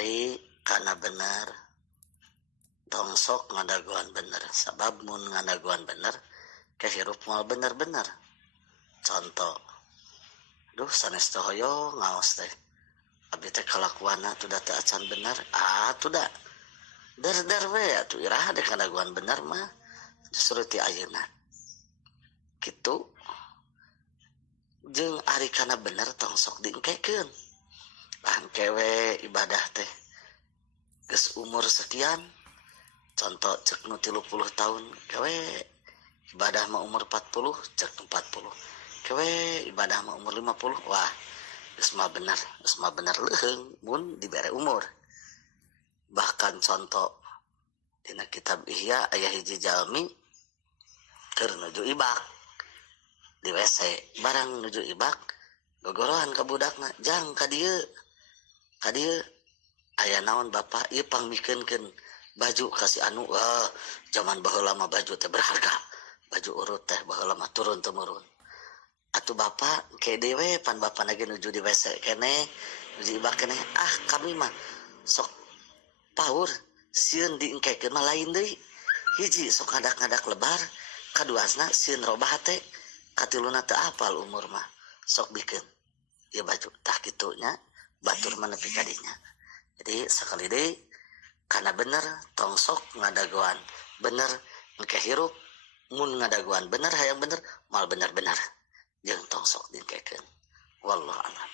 Ari karena bener tongsok ngadaguan bener sabab mun ngadaguan bener kehirup mal bener-bener contoh duh sanes teh hoyong ngaos teh abdi teh kalakuana tuh teh acan bener tuh da der we atuh iraha deh ngadaguan bener mah justru ti ayeuna kitu jeung ari kana bener tongsok diengkekeun lahan kewe ibadah teh geus umur sekian contoh cek nu 30 tahun kewe ibadah mah umur 40 cek 40 kewe ibadah mah umur 50 wah geus mah bener leuheung mun dibere umur. Bahkan contoh dina kitab Ihya aya hiji jalmi keur nuju ibak di WC barang nuju ibak gogorohan ka budakna jang ka dieu aya naon bapak ieu pangmikeunkeun baju kasih anu zaman baheula mah baju teh berharga baju urut teh baheula mah turun temurun atuh bapak ke dewe pan bapak lagi nuju di WC kene nuju ibak kene kami mah sok paur sieun diengkekeun mah lain deui hiji sok ngadak-ngadak lebar kaduasna sieun robah teh katiluna teu apal umur mah sok bikeun ieu baju tah kitunya batur mah nepi ka dinya. Jadi sekali deui kana bener tongsok ngadaguan bener engke hirup mun ngadaguan bener hayang bener mal bener-bener jeung tongsok diengkekeun wallahu a'lam.